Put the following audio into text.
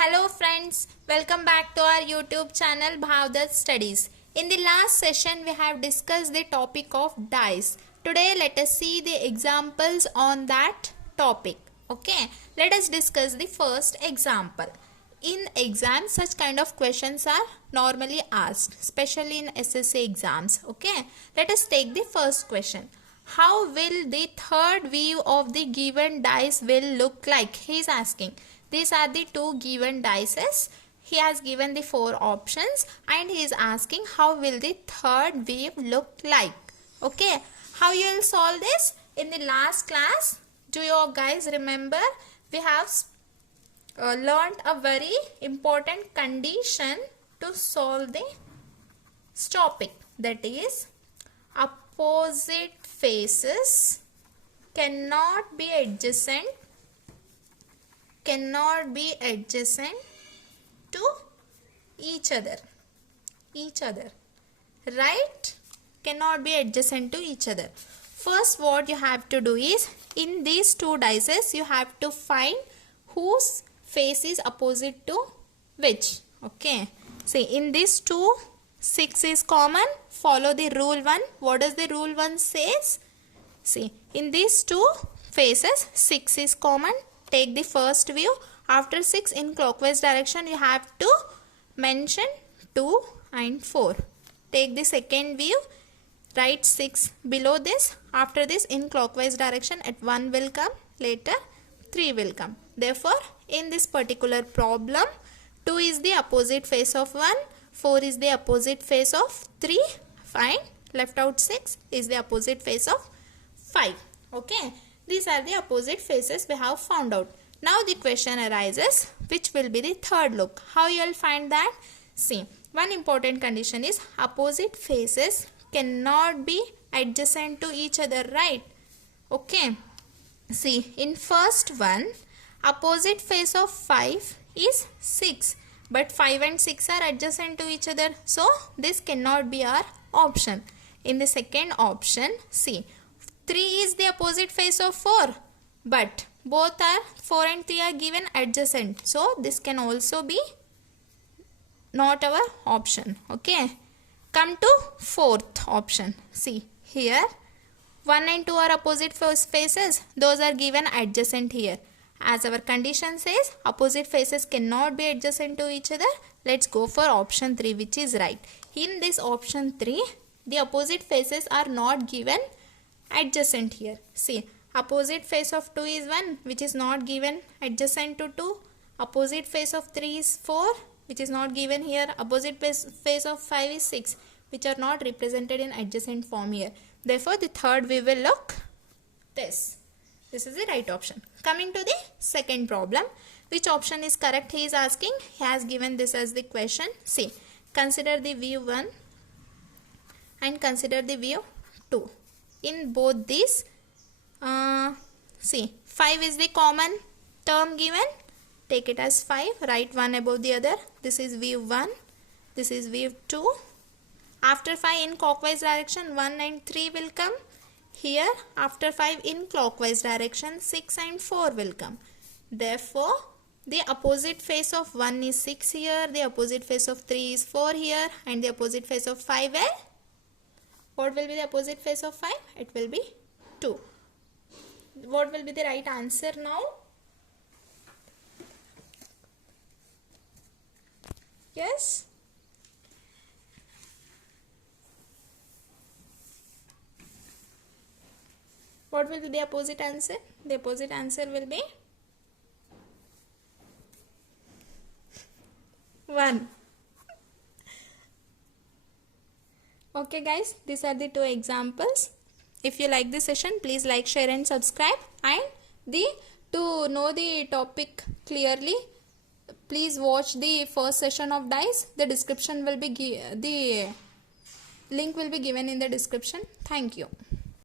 Hello friends, welcome back to our YouTube channel Bhavdat Studies. In the last session we have discussed the topic of dice. Today let us see the examples on that topic. Okay, let us discuss the first example. In exams such kind of questions are normally asked, especially in SSC exams. Okay, let us take the first question. How will the third view of the given dice will look like? He is asking. These are the two given dices. He has given the four options and he is asking how will the third wave look like. Okay, how you will solve this? In the last class, do you guys remember? We have learned a very important condition to solve this topic. That is, opposite faces cannot be adjacent to each other, right? Cannot be adjacent to each other. First, what you have to do is, in these two dices you have to find whose face is opposite to which. Okay, see, in these two 6 is common. Follow the rule 1. What does the rule 1 says? See, in these two faces 6 is common. Take the first view. After 6 in clockwise direction you have to mention 2 and 4. Take the second view. Write 6 below this. After this in clockwise direction at 1 will come. Later 3 will come. Therefore in this particular problem 2 is the opposite face of 1. 4 is the opposite face of 3. Fine. Left out 6 is the opposite face of 5. Okay. These are the opposite faces we have found out. Now the question arises, which will be the third look? How you will find that? See, one important condition is opposite faces cannot be adjacent to each other, right? Okay. See, in first one, opposite face of 5 is 6. But 5 and 6 are adjacent to each other. So, this cannot be our option. In the second option, see, 3 is the opposite face of 4. But both are 4 and 3 are given adjacent. So, this can also be not our option. Okay. Come to fourth option. See, here 1 and 2 are opposite faces. Those are given adjacent here. As our condition says, opposite faces cannot be adjacent to each other. Let's go for option 3, which is right. In this option 3, the opposite faces are not given adjacent here. See, opposite face of 2 is 1, which is not given adjacent to 2. Opposite face of 3 is 4, which is not given here. Opposite face of 5 is 6, which are not represented in adjacent form here. Therefore, the third we will look this. This is the right option. Coming to the second problem. Which option is correct? He is asking. He has given this as the question. See, consider the view 1 and consider the view 2. In both these, see, 5 is the common term given. Take it as 5. Write one above the other. This is view 1. This is view 2. After 5 in clockwise direction, 1 and 3 will come. Here, after 5 in clockwise direction, 6 and 4 will come. Therefore, the opposite face of 1 is 6 here, the opposite face of 3 is 4 here, and the opposite face of 5 is, what will be the opposite face of 5? It will be 2. What will be the right answer now? Yes? What will be the opposite answer? The opposite answer will be 1. Okay guys, these are the two examples. If you like this session, please like, share and subscribe. And to know the topic clearly, please watch the first session of dice. The description will be the link will be given in the description. Thank you.